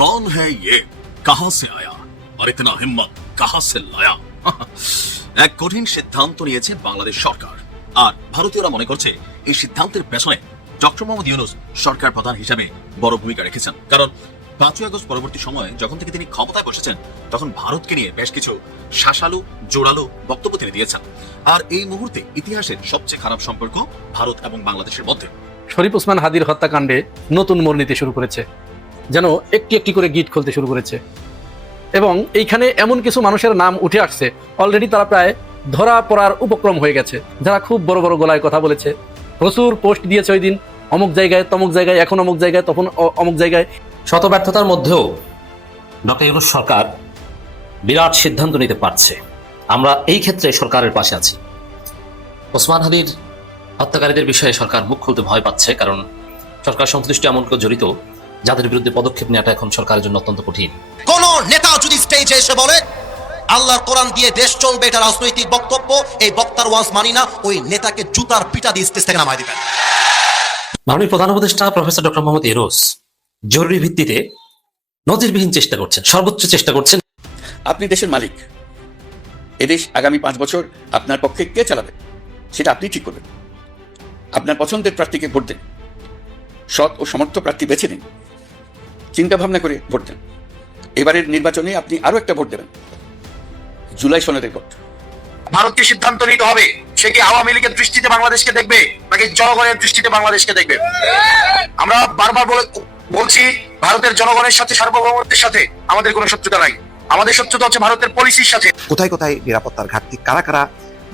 कौन है ये कहां से आया और इतना हिम्मत कहां से लाया এক কঠিন সিদ্ধান্ত নিয়েছে বাংলাদেশ সরকার আর ভারতীয়রা মনে করছে এই সিদ্ধান্তের পেছনে ডক্টর মোহাম্মদ ইউনুস সরকার প্রধান হিসাবে বড় ভূমিকা রেখেছেন কারণ পাঁচই আগস্ট পরবর্তী সময়ে যখন থেকে তিনি ক্ষমতায় বসেছেন তখন ভারতকে নিয়ে বেশ কিছু শাসালু জোরালো বক্তব্য তিনি দিয়েছেন আর এই মুহূর্তে ইতিহাসের সবচেয়ে খারাপ সম্পর্ক ভারত এবং বাংলাদেশের মধ্যে শরীফ ওসমান হাদির হত্যাকাণ্ডে নতুন মোড় নিতে শুরু করেছে যেন একটি একটি করে গিট খুলতে শুরু করেছে। এবং এইখানে এমন কিছু মানুষের নাম উঠে আসছে অলরেডি তারা প্রায় ধরা পড়ার উপক্রম হয়ে গেছে। যারা খুব বড় বড় গলায় কথা বলেছে। প্রচুর পোস্ট দিয়েছে ওই দিন, অমুক জায়গায় তমুক জায়গায়, এখন অমুক জায়গায়, তখন অমুক জায়গায়। শত ব্যর্থতার মধ্যেও ডক্টর ইউনুস সরকার বিরাট সিদ্ধান্ত নিতে পারছে। আমরা এই ক্ষেত্রে সরকারের পাশে আছি। ওসমান হাদির হত্যাকারীদের বিষয়ে সরকার মুখ খুলতে ভয় পাচ্ছে, কারণ সরকার সংশ্লিষ্ট এমন কেউ জড়িত যাদের বিরুদ্ধে পদক্ষেপ নেওয়াটা এখন সরকারের জন্য অত্যন্ত কঠিন। কোন নেতা যদি স্টেজে এসে বলে আল্লাহর কোরআন দিয়ে দেশ চলবে এটা রাজনৈতিক বক্তব্য এই বক্তার ওয়াজ মানি না ওই নেতাকে জুতার পিটা দিয়ে স্টেজ থেকে নামায় দিবেন। মাননীয় প্রধান উপদেষ্টা প্রফেসর ডক্টর মোহাম্মদ ইরোজ জরুরি ভিত্তিতে নজিরবিহীন চেষ্টা করছেন সর্বোচ্চ চেষ্টা করছেন। আপনি দেশের মালিক। এদেশ আগামী পাঁচ বছর আপনার পক্ষে কে চালাবে সেটা আপনি ঠিক করবেন। আপনার পছন্দের প্রার্থীকে ভোট দেন। সৎ ও সমর্থ প্রার্থী বেছে নিন। চিন্তা ভাবনা করে ভোট দেন। এবারের নির্বাচনে আপনি আরও একটা ভোট দেবেন। জুলাই সনেদের ভোট। ভারতকে সিদ্ধান্ত নিতে হবে? সে কি আওয়ামী লীগের দৃষ্টিতে বাংলাদেশকে দেখবে নাকি জনগণের দৃষ্টিতে বাংলাদেশকে দেখবে? আমরা বারবার বলে বলছি ভারতের জনগণের সাথে সার্বভৌমত্বের সাথে আমাদের কোনো শত্রুতা নাই। আমাদের শত্রুতা হচ্ছে ভারতের পলিসির সাথে। কোথায় কোথায় নিরাপত্তার ঘাটতি কারা কারা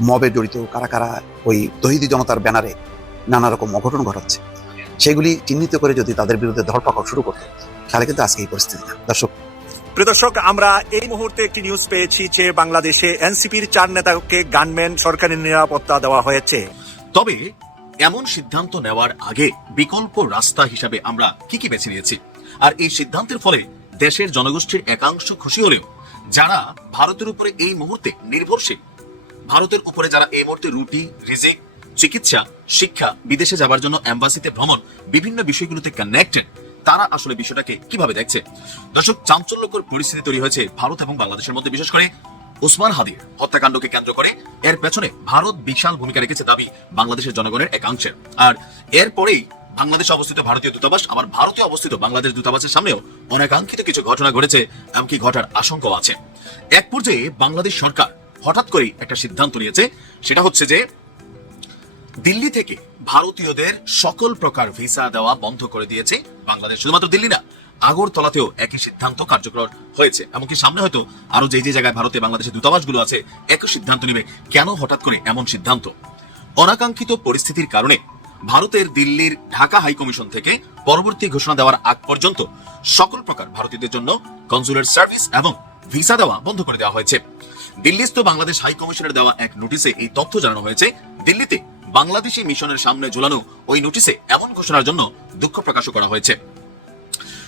মবে জড়িত কারা কারা ওই তহিদি জনতার ব্যানারে নানা রকম অঘটন ঘটাচ্ছে সেগুলি চিহ্নিত করে যদি তাদের বিরুদ্ধে ধরপাকড় শুরু করতো। তাহলে কিন্তু আজকে এই পরিস্থিতি না। দর্শক প্রিয় দর্শক আমরা এই মুহূর্তে একটি নিউজ পেয়েছি যে বাংলাদেশে এনসিপির চার নেতাকে গানম্যান সরকারি নিরাপত্তা দেওয়া হয়েছে। তবে এমন সিদ্ধান্ত নেওয়ার আগে বিকল্প রাস্তা হিসাবে আমরা কি কি বেছে নিয়েছি? আর এই সিদ্ধান্তের ফলে দেশের জনগোষ্ঠীর একাংশ খুশি হলেও যারা ভারতের উপরে এই মুহূর্তে নির্ভরশীল ভারতের উপরে যারা এই মুহূর্তে রুটি রিজিক চিকিৎসা শিক্ষা বিদেশে যাবার জন্য অ্যাম্বাসিতে ভ্রমণ বিভিন্ন বিষয়গুলোতে কানেক্টেড তারা আসলে বিষয়টাকে কীভাবে দেখছে? দর্শক, চাঞ্চল্যকর পরিস্থিতি তৈরি হয়েছে ভারত এবং বাংলাদেশের মধ্যে, বিশেষ করে ওসমান হাদির হত্যাকাণ্ডকে কেন্দ্র করে। এর পেছনে ভারত বিশাল ভূমিকা রেখেছে দাবি বাংলাদেশের জনগণের একাংশের আর এরপরেই বাংলাদেশে অবস্থিত ভারতীয় দূতাবাস, আবার ভারতে অবস্থিত বাংলাদেশ দূতাবাসের সামনেও অনেকাঙ্ক্ষিত কিছু ঘটনা ঘটেছে, এমনকি ঘটার আশঙ্কাও আছে। এক পর্যায়ে বাংলাদেশ সরকার হঠাৎ করেই একটা সিদ্ধান্ত নিয়েছে, সেটা হচ্ছে যে দিল্লি থেকে ভারতীয়দের সকল প্রকার ভিসা দেওয়া বন্ধ করে দিয়েছে বাংলাদেশ। শুধুমাত্র দিল্লি না, আগরতলাতেও একই সিদ্ধান্ত কার্যকর হয়েছে। এমনকি সামনে হয়তো আরও যে যে জায়গায় ভারতে বাংলাদেশের দূতাবাসগুলো আছে, একই সিদ্ধান্ত নেবে কেন হঠাৎ করে এমন সিদ্ধান্ত? অনাকাঙ্ক্ষিত পরিস্থিতির কারণে ভারতের দিল্লির ঢাকা হাই কমিশন থেকে পরবর্তী ঘোষণা দেওয়ার আগ পর্যন্ত সকল প্রকার ভারতীয়দের জন্য কনসুলার সার্ভিস এবং ভিসা দেওয়া বন্ধ করে দেওয়া হয়েছে। দিল্লিস্থ বাংলাদেশ হাই কমিশনের দেওয়া এক নোটিশে এই তথ্য জানানো হয়েছে। দিল্লিতে বাংলাদেশি মিশনের সামনে ঝোলানো ওই নোটিশে এমন ঘোষণার জন্য দুঃখ প্রকাশও করা হয়েছে।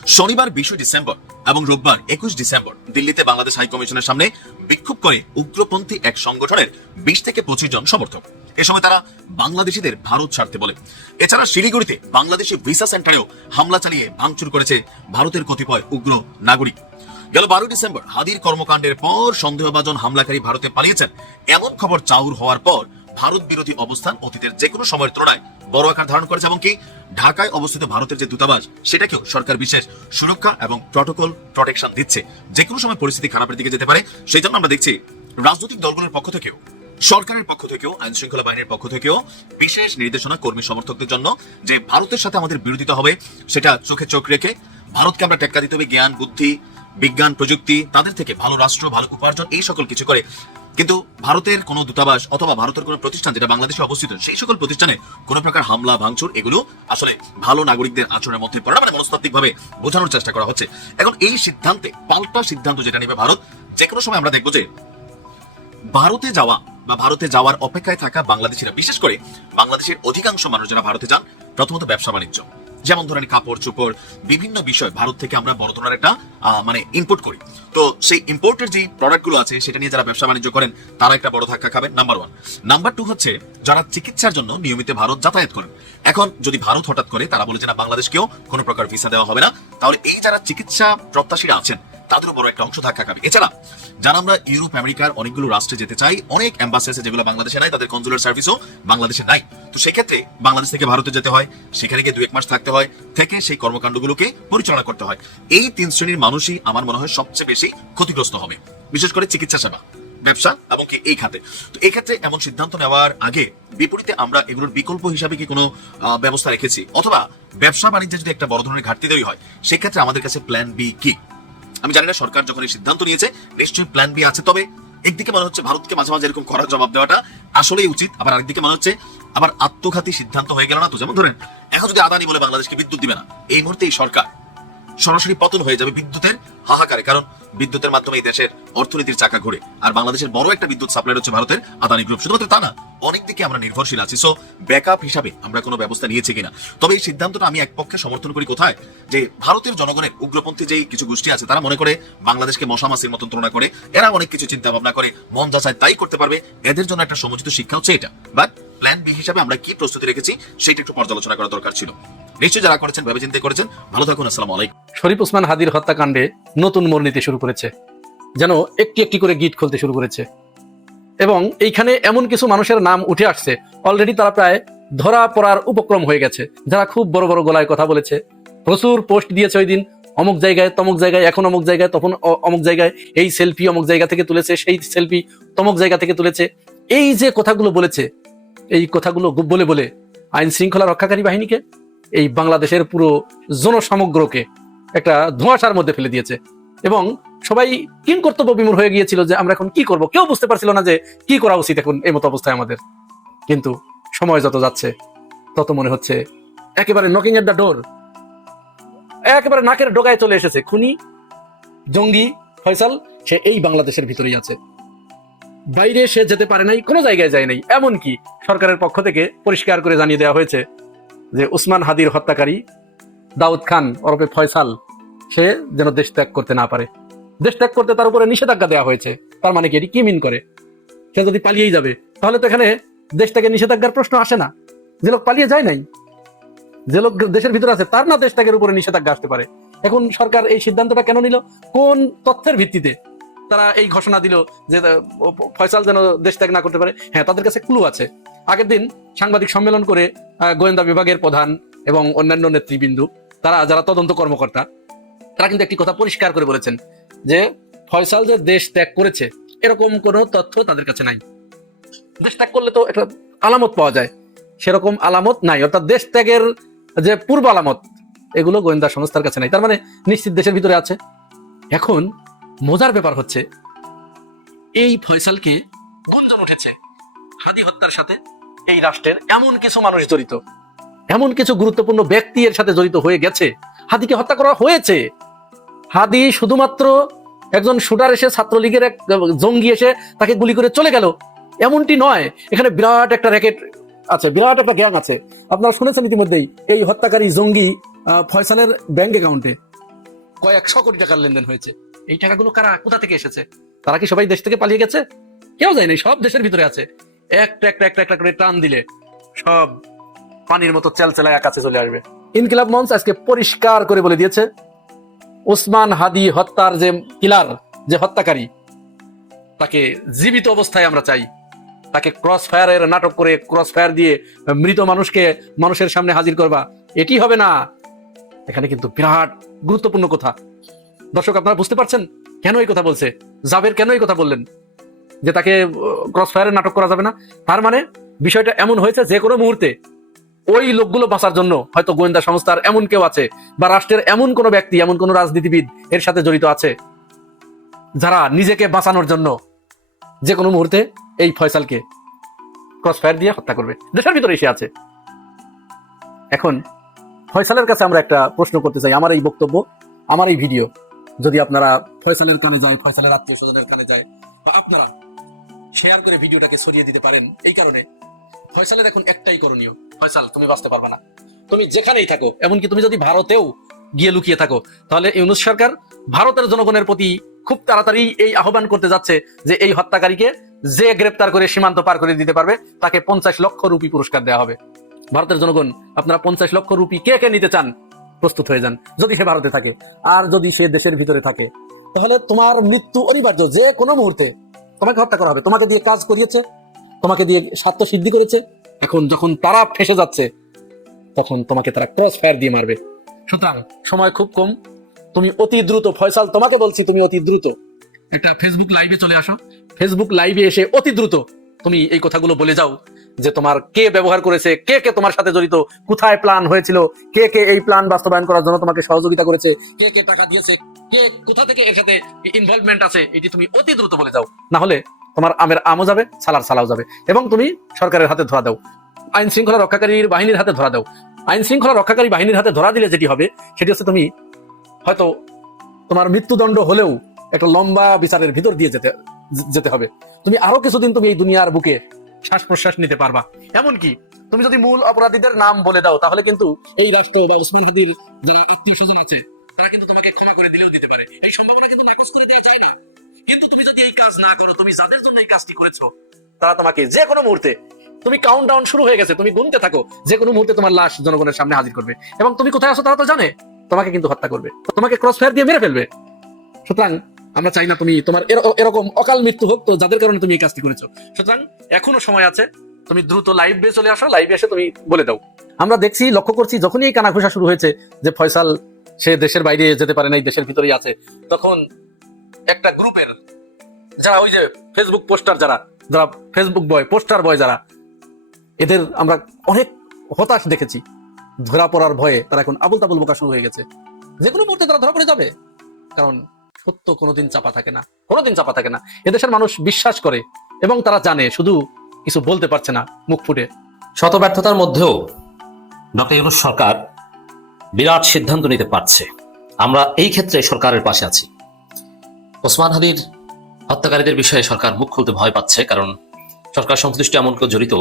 শনিবার বিশে ডিসেম্বর এবং রোববার একুশ ডিসেম্বর দিল্লিতে বাংলাদেশ হাই কমিশনের সামনে বিক্ষোভ করে উগ্রপন্থী এক সংগঠনের বিশ থেকে পঁচিশ জন সমর্থক। এ সময় তারা বাংলাদেশিদের ভারত ছাড়তে বলে। এছাড়া শিলিগুড়িতে বাংলাদেশি ভিসা সেন্টারেও হামলা চালিয়ে ভাঙচুর করেছে ভারতের কতিপয় উগ্র নাগরিক। গেল বারো ডিসেম্বর হাদির কর্মকাণ্ডের পর সন্দেহভাজন হামলাকারী ভারতে পালিয়েছেন। এমন খবর চাউর হওয়ার পর ভারত বিরোধী অবস্থান অতীতের যে কোনো সময়ের তুলনায় বড় আকার ধারণ করেছে এবং কি ঢাকায় অবস্থিত ভারতের যে দূতাবাস, সেটাকেও সরকার বিশেষ সুরক্ষা এবং প্রটোকল প্রোটেকশন দিচ্ছে। যে কোনো সময় পরিস্থিতি খারাপের দিকে যেতে পারে, সেই জন্য আমরা দেখছি রাজনৈতিক দলগুলোর পক্ষ থেকেও, সরকারের পক্ষ থেকেও আইন শৃঙ্খলা বাহিনীর পক্ষ থেকেও বিশেষ নির্দেশনা কর্মী সমর্থকদের জন্য যে ভারতের সাথে আমাদের বিরোধিতা হবে, সেটা চোখে চোখ রেখে ভারতকে আমরা টেক্কা দিতে হবে, জ্ঞান, বুদ্ধি, বিজ্ঞান, প্রযুক্তি, তাদের থেকে ভালো রাষ্ট্র, ভালো উপার্জন, এই সকল কিছু করে কিন্তু ভারতের কোনো দূতাবাস অথবা ভারতের কোনো প্রতিষ্ঠান যেটা বাংলাদেশে অবস্থিত, সেই সকল প্রতিষ্ঠানে কোনো প্রকার হামলা, ভাঙচুর এগুলো আসলে ভালো নাগরিকদের আচরণের মধ্যে পড়ে মানে মনস্তাত্ত্বিক ভাবে বোঝানোর চেষ্টা করা হচ্ছে। এখন এই সিদ্ধান্তে, পাল্টা সিদ্ধান্ত যেটা নেবে ভারত, যে কোনো সময় আমরা দেখব যে ভারতে যাওয়া বা ভারতে যাওয়ার অপেক্ষায় থাকা বাংলাদেশিরা, বিশেষ করে বাংলাদেশের অধিকাংশ মানুষ যারা ভারতে যান, প্রথমত ব্যবসা বাণিজ্য যেমন ধরেন কাপড় চোপড়, বিভিন্ন বিষয়। ভারত থেকে আমরা বড় ধরনের একটা মানে ইম্পোর্ট করি। তো সেই ইম্পোর্টের যে প্রোডাক্টগুলো আছে, সেটা নিয়ে যারা ব্যবসা বাণিজ্য করেন, তারা একটা বড় ধাক্কা খাবেন নাম্বার ওয়ান নাম্বার টু হচ্ছে, যারা চিকিৎসার জন্য নিয়মিত ভারত যাতায়াত করেন। এখন যদি ভারত হঠাৎ করে, তারা বলে যে না, বাংলাদেশকেও কোনো প্রকার ভিসা দেওয়া হবে না, তাহলে এই যারা চিকিৎসা প্রত্যাশীরা আছেন তাদেরও বড় একটা অংশ ধাক্কা খাবে। এছাড়া, যারা আমরা ইউরোপ, আমেরিকার অনেকগুলো রাষ্ট্রে যেতে চাই, অনেক অ্যাম্বাসি আছে যেগুলো বাংলাদেশে নাই, তাদের কনজুলার সার্ভিসও বাংলাদেশে নাই। তো সেক্ষেত্রে বাংলাদেশ থেকে ভারতে যেতে হয়, সেখানে গিয়ে দু এক মাস থাকতে হয়, থেকে সেই কর্মকাণ্ডগুলোকে পরিচালনা করতে হয়। এই তিন শ্রেণির মানুষই আমার মনে হয় সবচেয়ে বেশি ক্ষতিগ্রস্ত হবে, বিশেষ করে চিকিৎসা সেবা, ব্যবসা এবং কি এই খাতে। তো এই ক্ষেত্রে এমন সিদ্ধান্ত নেওয়ার আগে বিপরীতে আমরা এগুলোর বিকল্প হিসাবে কি কোনো ব্যবস্থা রেখেছি? অথবা ব্যবসা বাণিজ্যে যদি একটা বড় ধরনের ঘাটতি তৈরি হয়, সেক্ষেত্রে আমাদের কাছে প্ল্যান বি কি? আমি জানি না, সরকার যখন এই সিদ্ধান্ত নিয়েছে, নিশ্চয়ই প্ল্যান বি আছে। তবে একদিকে মনে হচ্ছে ভারতকে মাঝে মাঝে এরকম করার জবাব দেওয়াটা আসলেই উচিত, আবার আরেকদিকে মনে হচ্ছে আবার আত্মঘাতী সিদ্ধান্ত হয়ে গেল না তো? যেমন ধরেন, এখন যদি আদানি বলে বাংলাদেশকে বিদ্যুৎ দিবে না, এই মুহূর্তে এই সরকার সরাসরি পতন হয়ে যাবে বিদ্যুতের হাহাকারে। কারণ বিদ্যুতের মাধ্যমে এই দেশের অর্থনীতির চাকা ঘুরে। আর বাংলাদেশের বড় একটা বিদ্যুৎ সাপ্লাই হচ্ছে ভারতের আদানি গ্রুপ। শুধুমাত্র তা না, অনেক দিকে আমরা নির্ভরশীল আছি। সো ব্যাকআপ হিসাবে আমরা কোনো ব্যবস্থা নিয়েছি কিনা। তবে এই সিদ্ধান্তটা আমি এক পক্ষে সমর্থন করি কোথায়? যে ভারতের জনগণের উগ্রপন্থী যেই কিছু গোষ্ঠী আছে, তারা মনে করে বাংলাদেশকে মশামাসির মতন তুলনা করে, এরা অনেক কিছু চিন্তা ভাবনা করে, মন যাচাই তাই করতে পারবে। এদের জন্য একটা সমুচিত শিক্ষা হচ্ছে এটা। বাট প্ল্যান বি হিসাবে আমরা কি প্রস্তুতি রেখেছি, সেটা একটু পর্যালোচনা করা দরকার ছিল। নিশ্চয়ই যারা করেছেন ভেবে চিন্তা করেছেন, ভালো থাকুন, আসসালামু আলাইকুম। শরীফ ওসমান হাদির হত্যাকাণ্ডে নতুন মোড় নিতে শুরু করেছে, যেন একটি একটি করে গিট খুলতে শুরু করেছে। এবং এইখানে এমন কিছু মানুষের নাম উঠে আসছে অলরেডি তারা প্রায় ধরা পড়ার উপক্রম হয়ে গেছে। যারা খুব বড় বড় গলায় কথা বলেছে, প্রচুর পোস্ট দিয়েছে ওই দিন, অমুক জায়গায় তমুক জায়গায়, এখন অমুক জায়গায়, তখন অমুক জায়গায়, এই সেলফি অমুক জায়গা থেকে তুলেছে, সেই সেলফি তমুক জায়গা থেকে তুলেছে। এই যে কথাগুলো বলেছে, এই কথাগুলো বলে বলে আইন শৃঙ্খলা রক্ষাকারী বাহিনীকে এই বাংলাদেশের পুরো জনসমগ্রকে একটা ধোঁয়াশার মধ্যে ফেলে দিয়েছে। এবং সবাই কিন কর্তব্য বিমূর হয়ে গিয়েছিল যে আমরা এখন কি করব? কেউ বুঝতে পারছিল না যে কি করা উচিত এখন এই মতো অবস্থায় আমাদের। কিন্তু সময় যত যাচ্ছে, তত মনে হচ্ছে একেবারে নকিং এট দ্য ডোর একেবারে নাকের ডোগায় চলে এসেছে খুনি, জঙ্গি, ফয়সাল, সে এই বাংলাদেশের ভিতরেই আছে। বাইরে সে যেতে পারে নাই, কোনো জায়গায় যায় নাই। এমনকি সরকারের পক্ষ থেকে পরিষ্কার করে জানিয়ে দেওয়া হয়েছে যে উসমান হাদির হত্যাকারী দাউদ খান ওরফে ফয়সাল, সে যেন দেশ ত্যাগ করতে না পারে। দেশ ত্যাগ করতে তার উপরে নিষেধাজ্ঞা দেওয়া হয়েছে। তার মানে কি এটি কি মিন করে? সে যদি পালিয়েই যাবে, তাহলে তো এখানে দেশ থেকে নিষেধাজ্ঞার প্রশ্ন আসে না। যে লোক পালিয়ে যায় নাই, যে লোক দেশের ভিতরে আছে, তার না দেশ ত্যাগের উপরে নিষেধাজ্ঞা আসতে পারে। এখন সরকার এই সিদ্ধান্তটা কেন নিল? কোন তথ্যের ভিত্তিতে? তারা এই ঘোষণা দিল যে ফয়সাল যেন দেশ ত্যাগ না করতে পারে। হ্যাঁ তাদের কাছে ক্লু আছে। আগের দিন সাংবাদিক সম্মেলন করে গোয়েন্দা বিভাগের প্রধান এবং অন্যান্য নেতৃবৃন্দ, তারা যারা তদন্ত কর্মকর্তা, তারা কিন্তু একটি কথা পরিষ্কার করে বলেছেন যে ফয়সাল যে দেশ ত্যাগ করেছে, এরকম কোনো তথ্য তাদের কাছে নাই। দেশ ত্যাগ করলে তো একটা আলামত পাওয়া যায়। সেরকম আলামত নাই। অর্থাৎ দেশ ত্যাগের যে পূর্ব আলামত, এগুলো গোয়েন্দা সংস্থার কাছে নাই। তার মানে নিশ্চিত দেশের ভিতরে আছে। এখন মজার ব্যাপার হচ্ছে, এই ফয়সালকে গুঞ্জন উঠেছে? হাদি হত্যার সাথে এই রাষ্ট্রের এমন কিছু মানুষ জড়িত। এমন কিছু গুরুত্বপূর্ণ ব্যক্তি এর সাথে জড়িত হয়ে গেছে। হাদিকে হত্যা করা হয়েছে। হাদি শুধুমাত্র একজন শুটার এসে ছাত্রলীগের এক জঙ্গি এসে তাকে গুলি করে চলে গেল। এমনটি নয়, এখানে বিরাট একটা র্যাকেট আছে, বিরাট একটা গ্যাং আছে। আপনারা শুনেছেন ইতিমধ্যেই এই হত্যাকারী জঙ্গি ফয়সালের ব্যাংক অ্যাকাউন্টে। কয়েকশো কোটি টাকার লেনদেন হয়েছে। এই টাকাগুলো কারা, কোথা থেকে এসেছে? তারা কি সবাই দেশ থেকে পালিয়ে গেছে? কেউ যায় সব দেশের ভিতরে আছে। একটা একটা একটা একটা করে টান দিলে সব পানির মতো চেলচেলায় কাছে চলে আসবে। ইনকিলাব মঞ্চ আজকে পরিষ্কার করে বলে দিয়েছে, ওসমান হাদি হত্যার যে কিলার, যে হত্যাকারী, তাকে জীবিত অবস্থায় আমরা চাই। তাকে ক্রস ফায়ারের নাটক করে ক্রস ফায়ার দিয়ে মৃত মানুষকে মানুষের সামনে হাজির করবা। এটি হবে না। এখানে কিন্তু বিরাট গুরুত্বপূর্ণ কথা। দর্শক, আপনারা বুঝতে পারছেন কেন এই কথা বলছে? জাবের কেন এই কথা বললেন? যে তাকে ক্রস ফায়ারের নাটক করা যাবে না। তার মানে বিষয়টা এমন হয়েছে যে কোনো মুহূর্তে ওই লোকগুলো বাঁচার জন্য হয়তো গোয়েন্দা সংস্থার এমন কেউ আছে বা রাষ্ট্রের এমন কোনো ব্যক্তি, এমন কোনো রাজনীতিবিদ এর সাথে জড়িত আছে যারা নিজেকে বাঁচানোর জন্য যে কোনো মুহূর্তে এই ফয়সালকে ক্রস ফায়ার দিয়ে হত্যা করবে। দেশের ভিতরে এসে আছে। এখন ফয়সালের কাছে আমরা একটা প্রশ্ন করতে চাই। আমার এই বক্তব্য, আমার এই ভিডিও, যদি আপনারা ফয়সালের কানে যায়, ফয়সালের আত্মীয় স্বজনের কানে যায়, বা আপনারা শেয়ার করে ভিডিওটাকে ছড়িয়ে দিতে পারেন। এই কারণে ফয়সালের এখন একটাই করণীয়। ফয়সাল, তুমি বাঁচতে পারবে না। তুমি যেখানেই থাকো, এমনকি তুমি যদি ভারতেও গিয়ে লুকিয়ে থাকো, তাহলে ইউনুস সরকার ভারতের জনগণের প্রতি খুব তাড়াতাড়ি এই আহ্বান করতে যাচ্ছে যে এই হত্যাকারীকে যে গ্রেপ্তার করে সীমান্ত পার করে দিতে পারবে, তাকে পঞ্চাশ লক্ষ রুপি পুরস্কার দেওয়া হবে। ভারতের জনগণ, আপনারা পঞ্চাশ লক্ষ রুপি কে কে নিতে চান, প্রস্তুত হয়ে যান, যদি সে ভারতে থাকে। আর যদি সে দেশের ভিতরে থাকে, তাহলে তোমার মৃত্যু অনিবার্য, যে কোনো মুহূর্তে। তোমাকে হত্যা করা হবে। তোমাকে দিয়ে কাজ করিয়েছে, তোমাকে দিয়ে স্বার্থ সিদ্ধি করেছে। এখন যখন তারা ফেসে যাচ্ছে, তখন তোমাকে তারা ক্রস ফায়ার দিয়ে মারবে। সুতরাং সময় খুব কম। তুমি অতি দ্রুত, ফয়সাল তোমাকে বলছি, তুমি অতি দ্রুত। এটা ফেসবুক লাইভে চলে আসো। ফেসবুক লাইভে এসে অতি দ্রুত তুমি এই কথাগুলো বলে যাও। যে তোমার কে ব্যবহার করেছে, কে কে তোমার সাথে জড়িত, কোথায় প্ল্যান হয়েছিল, কে কে এই প্ল্যান বাস্তবায়ন করার জন্য তোমাকে সহযোগিতা করেছে, কে কে টাকা দিয়েছে, কে কোথা থেকে এর সাথে ইনভলভমেন্ট আছে, এটি তুমি অতি দ্রুত বলে যাও না হলে তোমার আমের আমও যাবে, সালার সালাও যাবে, এবং তুমি সরকারের হাতে ধরা দাও। আইন শৃঙ্খলা রক্ষাকারীর বাহিনীর হাতে ধরা দাও। আইন শৃঙ্খলা রক্ষাকারী বাহিনীর হাতে ধরা দিলে যেটি হবে, সেটি হচ্ছে তুমি হয়তো তোমার মৃত্যুদণ্ড হলেও একটা লম্বা বিচারের ভিতর দিয়ে যেতে যেতে হবে। তুমি আরও কিছুদিন তুমি এই দুনিয়ার বুকে শ্বাস প্রশ্বাস নিতে পারবা। এমনকি তুমি যদি মূল অপরাধীদের নাম বলে দাও, তাহলে কিন্তু এই রাষ্ট্র বা ওসমান হাদির যারা আত্মীয় স্বজন আছে, তারা কিন্তু তোমাকে ক্ষমা করে দিলেও দিতে পারে। এই সম্ভাবনা কিন্তু নাকচ করে দেওয়া যায় না। কিন্তু তুমি যদি এই কাজ না করো, তুমি যাদের জন্য এই কাজটি করেছ, তারা তোমাকে যে কোনো মুহূর্তে, তুমি কাউন্ট ডাউন শুরু হয়ে গেছে, তুমি গুনতে থাকো, যে কোনো মুহূর্তে তোমার লাশ জনগণের সামনে হাজির করবে। এবং তুমি কোথায় আছো তারা তো জানে, তোমাকে কিন্তু হত্যা করবে। তোমাকে ক্রস ফায়ার দিয়ে মেরে ফেলবে। সুতরাং আমরা চাই না তুমি তোমার এরকম অকাল মৃত্যু হোক তো যাদের কারণে তুমি এই কাজটি করেছ। সুতরাং এখনও সময় আছে, তুমি দ্রুত লাইভে চলে আসো লাইভে এসে তুমি বলে দাও। আমরা দেখছি, লক্ষ্য করছি, যখনই এই কানাঘুষা শুরু হয়েছে যে ফয়সাল, সে দেশের বাইরে যেতে পারে নাই দেশের ভিতরেই আছে, তখন একটা গ্রুপের যারা ওই যে ফেসবুক পোস্টার যারা যারা ফেসবুক বয় পোস্টার বয় যারা, এদের আমরা অনেক হতাশ দেখেছি। ধরা পড়ার ভয়ে তারা এখন আবুল তাবুল বোকা শুরু হয়ে গেছে। যে কোনো মুহূর্তে তারা ধরা পড়ে যাবে। কারণ সত্য কোনোদিন চাপা থাকে না, কোনোদিন চাপা থাকে না। এদেশের মানুষ বিশ্বাস করে এবং তারা জানে, শুধু কিছু বলতে পারছে না, মুখ ফুটে। শত ব্যর্থতার মধ্যেও ডক্টর ইউনুস সরকার বিরাট সিদ্ধান্ত নিতে পারছে। আমরা এই ক্ষেত্রে সরকারের পাশে আছি। ওসমান হাদির হত্যাকারীদের বিষয়ে সরকার মুখ খুলতে ভয় পাচ্ছে, কারণ সরকার সংশ্লিষ্ট এমন কেউ জড়িত,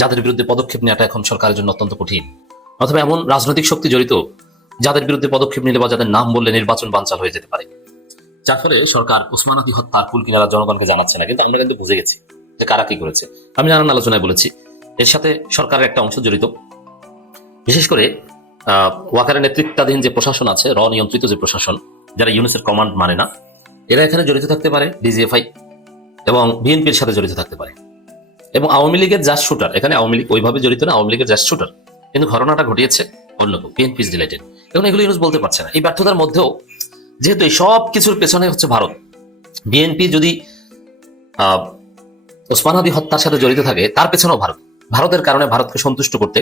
যাদের বিরুদ্ধে পদক্ষেপ নেওয়াটা এখন সরকারের জন্য অত্যন্ত কঠিন। অথবা এমন রাজনৈতিক শক্তি জড়িত, যাদের বিরুদ্ধে পদক্ষেপ নিলে বা যাদের নাম বললে নির্বাচন বানচাল হয়ে যেতে পারে। যার ফলে সরকার ওসমান হাদি হত্যার কুল কিনারা জনগণকে জানাচ্ছে না, কিন্তু আমরা কিন্তু বুঝে গেছি যে কারা কি করেছে। আমি নানান আলোচনায় বলেছি। এর সাথে সরকারের একটা অংশ জড়িত। বিশেষ করে ওয়াকারের নেতৃত্বাধীন যে প্রশাসন আছে র নিয়ন্ত্রিত যে প্রশাসন, যারা ইউনিসের কমান্ড মানে না, এরা এখানে জড়িত থাকতে পারে, ডিজিএফআই, এবং বিএনপির সাথে জড়িত থাকতে পারে। এবং আওয়ামী লীগের জাস্ট শুটার, এখানে আওয়ামী লীগ ওইভাবে জড়িত না, আওয়ামী লীগের জাস্ট শুটার। কিন্তু ঘটনাটা ঘটিয়েছে অন্য বিএনপি রিলেটেড এবং এগুলো ইউনুস বলতে পারছে না। এই ব্যর্থতার মধ্যেও যেহেতু এই সব কিছুর পেছনে হচ্ছে ভারত। বিএনপি যদি ওসমান হাদি হত্যার সাথে জড়িত থাকে, তার পেছনেও ভারত। ভারতের কারণে ভারতকে সন্তুষ্ট করতে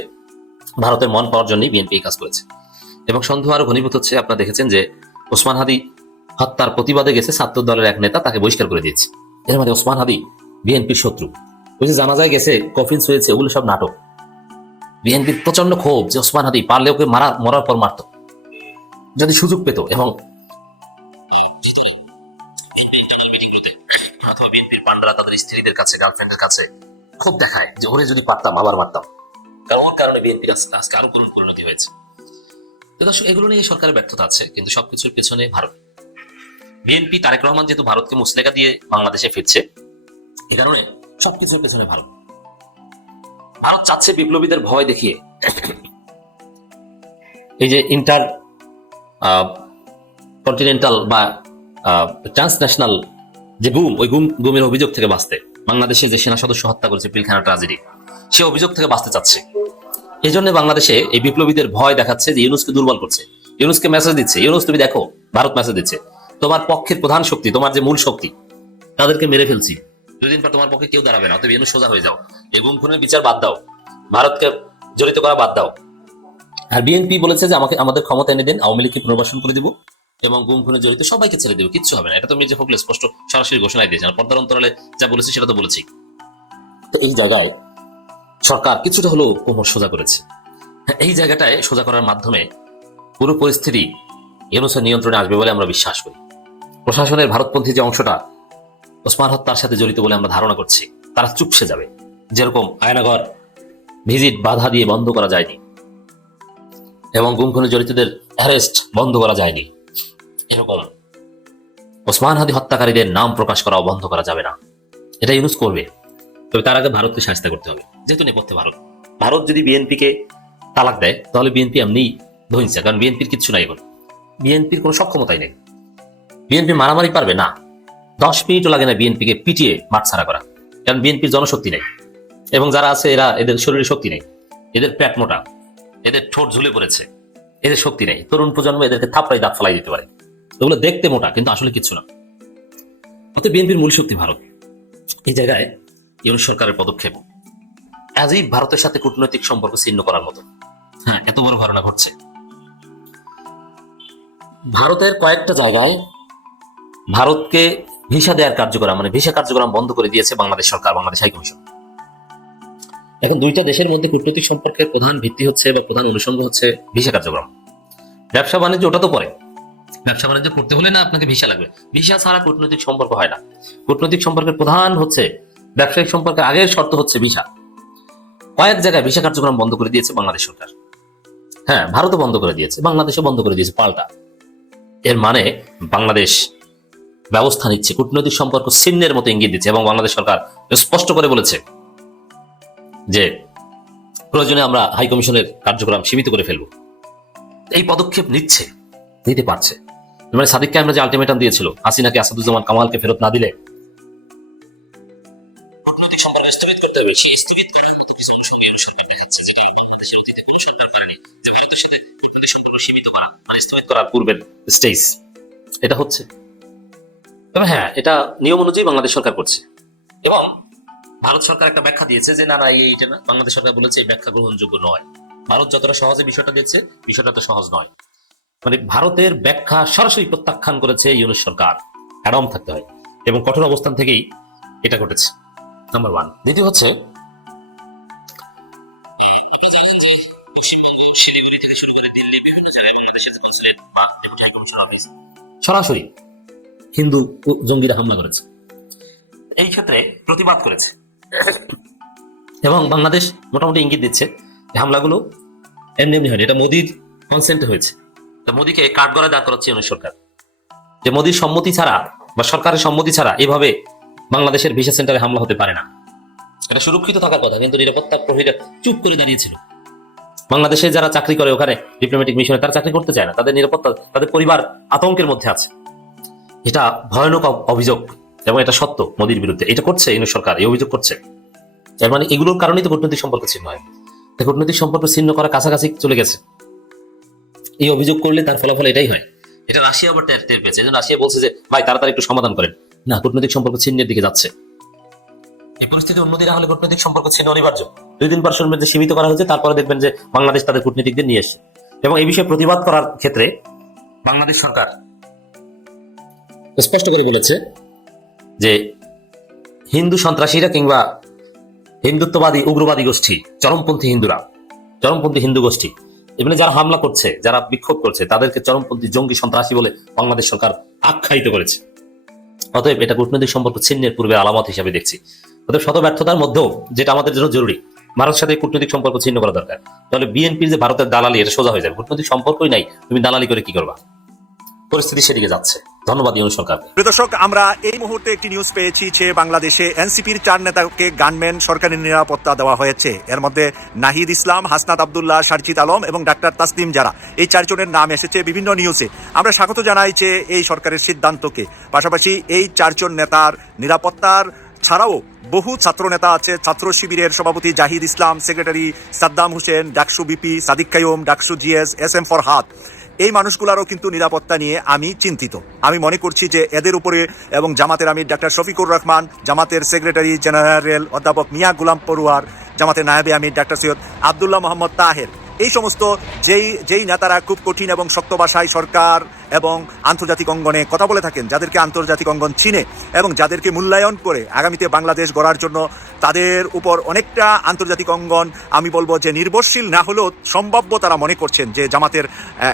ভারতের মন পাওয়ার জন্যই বিএনপি কাজ করেছে। এবং সন্দেহ আরও ঘনীভূত হচ্ছে, আপনারা দেখেছেন যে ওসমান হাদি হত্যার প্রতিবাদে গেছে ছাত্র দলের এক নেতা, তাকে বহিষ্কার করে দিয়েছে। এর মানে ওসমান হাদি বিএনপির শত্রু। ওই যে জানাজায় গেছে কফিন শুয়েছে ওগুলো সব নাটক। বিএনপির প্রচণ্ড ক্ষোভ যে ওসমান হাদি পারলে ওকে মারা, মরার পর মারত। যদি সুযোগ পেত, এবং অথবা বিএনপির পান্ডারা তাদের স্ত্রীদের কাছে গার্লফ্রেন্ডের কাছে খুব দেখায় যে, ওরে যদি পারতাম, আবার মারতাম। কারণ ওর কারণে বিএনপি আজকে আরও করুণ পরিণতি হয়েছে। দর্শক, এগুলো নিয়ে সরকারের ব্যর্থতা আছে, কিন্তু সবকিছুর পেছনে ভারত। বিএনপি তারেক রহমান যেহেতু ভারতকে মুসলেকা দিয়ে বাংলাদেশে ফিরছে, এ কারণে সবকিছুর পেছনে ভারত। ভারত চাচ্ছে বিপ্লবীদের ভয় দেখিয়ে। এই যে ইন্টার কন্টিনেন্টাল বা ট্রান্সন্যাশনাল যে গুম, ওই গুম, গুমের অভিযোগ থেকে বাঁচতে, বাংলাদেশে যে সেনা সদস্য হত্যা করেছে পিলখানা ট্রাজেডি সে অভিযোগ থেকে বাঁচতে চাচ্ছে। এই জন্য বাংলাদেশে এই বিপ্লবীদের ভয় দেখাচ্ছে যে ইউনুসকে দুর্বল করছে। ইউনুসকে মেসেজ দিচ্ছে, ইউনুস, তুমি দেখো, ভারত মেসেজ দিচ্ছে। তোমার পক্ষের প্রধান শক্তি, তোমার যে মূল শক্তি, তাদেরকে মেরে ফেলছি। দুদিন পর তোমার পক্ষে কেউ দাঁড়াবে না, অতএব ইউনুস সোজা হয়ে যাও। এই গুম খুনের বিচার বাদ দাও। ভারতকে জড়িত করা বাদ দাও। আর বিএনপি বলেছে যে, আমাকে, আমাদের ক্ষমতা এনে দিন, আওয়ামী লীগকে পুনর্বাসন করে দিব। এবং গুম খুনে জড়িত সবাইকে ছেড়ে দেবো কিচ্ছু হবে না। এটা তো মির্জা ফখরুল স্পষ্ট সরাসরি ঘোষণায় দিয়েছেন। পর্দার অন্তরালে যা বলেছি সেটা তো বলেছি। তো এই জায়গায় সরকার কিছুটা হলেও কোমর সোজা করেছে। হ্যাঁ, এই জায়গাটায় সোজা করার মাধ্যমে পুরো পরিস্থিতি ইউনুসের নিয়ন্ত্রণে আসবে বলে আমরা বিশ্বাস করি। প্রশাসনের ভারতপন্থী যে অংশটা ওসমান হত্যার সাথে জড়িত বলে আমরা ধারণা করছি তারা চুপসে যাবে। যেরকম আয়নাঘর ভিজিট বাধা দিয়ে বন্ধ করা যায়নি এবং গুম খুনে জড়িতদের অ্যারেস্ট বন্ধ করা যায়নি। এরকম। ওসমান হাদি হত্যাকারীদের নাম প্রকাশ করা বন্ধ করা যাবে না। এটা ইউজ করবে। তবে তার আগে ভারতকে সাহায্য করতে হবে। যেহেতু নেপথ্যে ভারত। ভারত যদি বিএনপিকে তালাক দেয়, তাহলে বিএনপি এমনি ধইছে কারণ বিএনপির কিচ্ছু নাই এখন। বিএনপির কোনো সক্ষমতাই নেই। বিএনপি মারামারি পারবে না। দশ মিনিটও লাগে না বিএনপিকে পিটিয়ে মাঠ ছাড়া করা। কারণ বিএনপির জনশক্তি নেই। এবং যারা আছে, এরা এদের শরীরে শক্তি নেই। এদের পেট মোটা। এদের ঠোঁট ঝুলে পড়েছে। এদের শক্তি নেই। তরুণ প্রজন্ম এদেরকে থাপড়াই দাঁত ফেলাই দিতে পারে। এগুলো দেখতে মোটা, কিন্তু আসলে কিচ্ছু না। অতএব বিএনপির মূল শক্তি ভারত। এই জায়গায় ইউনুস সরকারের পদক্ষেপ। আজই ভারতের সাথে কূটনৈতিক সম্পর্ক ছিন্ন করার মতো। হ্যাঁ এত বড় ঘটনা ঘটছে। ভারতের কয়েকটা জায়গায় ভারতকে ভিসা দেওয়ার কার্যক্রম মানে ভিসা কার্যক্রম বন্ধ করে দিয়েছে বাংলাদেশ সরকার, বাংলাদেশ হাইকমিশন এখন দুইটা দেশের মধ্যে কূটনৈতিক সম্পর্কের প্রধান ভিত্তি হচ্ছে বা প্রধান অনুষঙ্গ হচ্ছে ভিসা কার্যক্রম। ব্যবসা বাণিজ্য ওটা তো পরে। ব্যবসা বাণিজ্য করতে হলে না আপনাকে ভিসা লাগবে। ভিসা ছাড়া কূটনৈতিক সম্পর্ক হয় না। কূটনৈতিক সম্পর্কের প্রধান হচ্ছে, ব্যবসায়িক সম্পর্কের আগের শর্ত হচ্ছে ভিসা। কয়েক জায়গায় ভিসা কার্যক্রম বন্ধ করে দিয়েছে বাংলাদেশ সরকার। হ্যাঁ ভারতও বন্ধ করে দিয়েছে, বাংলাদেশও বন্ধ করে দিয়েছে পাল্টা। এর মানে বাংলাদেশ ব্যবস্থা নিচ্ছে, কূটনৈতিক সম্পর্ক ছিন্নের মতো ইঙ্গিত দিচ্ছে এবং বাংলাদেশ সরকার স্পষ্ট করে বলেছে যে, প্রয়োজনে আমরা হাইকমিশনের কার্যক্রম সীমিত করে ফেলব। এই পদক্ষেপ নিচ্ছে। নিতে পারছে। মানে সাদিককে আমরা যে আলটিমেটাম দিয়েছিল হাসিনাকে আসাদুজ্জামান কামালকে ফেরত না দিলে? করা মানে স্টেজ এটা হচ্ছে। তবে হ্যাঁ এটা নিয়ম অনুযায়ী বাংলাদেশ সরকার করছে। এবং ভারত সরকার একটা ব্যাখ্যা দিয়েছে যে, না না, এই এটা না। বাংলাদেশ সরকার বলেছে এই ব্যাখ্যা গ্রহণযোগ্য নয়। ভারত যতটা সহজে বিষয়টা দিচ্ছে বিষয়টা তো সহজ নয়। মানে ভারতের ব্যাখ্যা সরাসরি প্রত্যাখ্যান করেছে ইউনুস সরকার। অ্যাডম থাকতে হয়। এবং কঠোর অবস্থান থেকেই এটা ঘটেছে। নাম্বার ওয়ান দ্বিতীয় হচ্ছে, সরাসরি হিন্দু জঙ্গিরা হামলা করেছে। এই ক্ষেত্রে প্রতিবাদ করেছে। এবং বাংলাদেশ মোটামুটি ইঙ্গিত দিচ্ছে হামলাগুলো এমনি এমনি হয়নি। এটা মোদির কনসেন্ট হয়েছে। মোদিকে কাঠ গড়ায় দাঁড় করাচ্ছে ইউনুস সরকার। যে মোদির সম্মতি ছাড়া বা সরকারের সম্মতি ছাড়া এভাবে বাংলাদেশের ভিসা সেন্টারে হামলা হতে পারে না। এটা সুরক্ষিত থাকার কথা, কিন্তু নিরাপত্তা প্রহরীরা চুপ করে দাঁড়িয়েছিল। বাংলাদেশে যারা চাকরি করে, ওখানে ডিপ্লোম্যাটিক মিশনে তারা চাকরি করতে চায় না। তাদের নিরাপত্তা, তাদের পরিবার আতঙ্কের মধ্যে আছে। এটা ভয়ানক অভিযোগ এবং এটা সত্য মোদীর বিরুদ্ধে। এটা করছে ইউনুস সরকার, এই অভিযোগ করছে। এর মানে এগুলোর কারণেই তো কূটনৈতিক সম্পর্ক ছিন্ন হয়। কূটনৈতিক সম্পর্ক ছিন্ন করা কাছাকাছি চলে গেছে। এই অভিযোগ করলে তার ফলাফল এটাই হয়। এটা রাশিয়া আবার টের টের পেয়েছে। এই জন্য রাশিয়া বলছে যে ভাই তাড়াতাড়ি একটু সমাধান করেন। না কূটনৈতিক সম্পর্ক ছিন্নের দিকে যাচ্ছে। এই পরিস্থিতি উন্নতি না হলে কূটনৈতিক সম্পর্ক ছিন্ন অনিবার্য। দুই দিন পর শুনবেন যে সীমিত করা হয়েছে তারপরে দেখবেন যে বাংলাদেশ তাদের কূটনীতিকদের নিয়ে এসছে। এবং এই বিষয়ে প্রতিবাদ করার ক্ষেত্রে বাংলাদেশ সরকার স্পষ্ট করে বলেছে যে হিন্দু সন্ত্রাসীরা কিংবা হিন্দুত্ববাদী উগ্রবাদী গোষ্ঠী চরমপন্থী হিন্দুরা চরমপন্থী হিন্দু গোষ্ঠী এখানে যারা হামলা করছে, যারা বিক্ষোভ করছে, তাদেরকে চরমপন্থী জঙ্গি সন্ত্রাসী বলে বাংলাদেশ সরকার আখ্যায়িত করেছে। অতএব এটা কূটনৈতিক সম্পর্ক ছিন্নের পূর্বে আলামত হিসাবে দেখছি। অতএব শত ব্যর্থতার মধ্যেও যেটা আমাদের জন্য জরুরি ভারতের সাথে কূটনৈতিক সম্পর্ক ছিন্ন করা দরকার। তাহলে বিএনপির যে ভারতের দালালি, এটা সোজা হয়ে যাবে। কূটনৈতিক সম্পর্কই নাই, তুমি দালালি করে কি করবা? পরিস্থিতি সেদিকে যাচ্ছে। ধন্যবাদ ইউনুস সরকারকে। দর্শক, আমরা এই মুহূর্তে একটি নিউজ পেয়েছি যে বাংলাদেশে এনসিপির চার নেতাকে গানম্যান সরকারি নিরাপত্তা দেওয়া হয়েছে। এর মধ্যে নাহিদ ইসলাম, হাসনাত আবদুল্লাহ সারজিদ আলম এবং ডাক্তার তাসলিম যারা। এই চারজনের নাম এসেছে বিভিন্ন নিউজে আমরা স্বাগত জানাই যে এই সরকারের সিদ্ধান্তকে। পাশাপাশি এই চারজন নেতার নিরাপত্তার ছাড়াও বহু ছাত্র নেতা আছে। ছাত্র শিবিরের সভাপতি Zahid Islam, secretary Saddam Hossain, DUCSU VP, Sadik Kayem DUCSU GS, S M Farhad. এই মানুষগুলারও কিন্তু নিরাপত্তা নিয়ে আমি চিন্তিত। আমি মনে করছি যে এদের উপরে এবং জামাতের আমির ডাক্তার শফিকুর রহমান, জামাতের সেক্রেটারি জেনারেল অধ্যাপক মিয়া গুলাম পড়ুয়ার, জামাতের নায়েবে আমির ডাক্তার সৈয়দ আবদুল্লাহ মোহাম্মদ তাহের। এই সমস্ত যেই যেই নেতারা খুব কঠিন এবং শক্ত ভাষায় সরকার এবং আন্তর্জাতিক অঙ্গনে কথা বলে থাকেন, যাদেরকে আন্তর্জাতিক অঙ্গন চিনে এবং যাদেরকে মূল্যায়ন করে আগামীতে বাংলাদেশ গড়ার জন্য তাদের উপর অনেকটা আন্তর্জাতিক অঙ্গন, আমি বলব যে নির্ভরশীল না হলেও সম্ভাব্য তারা মনে করছেন যে জামাতের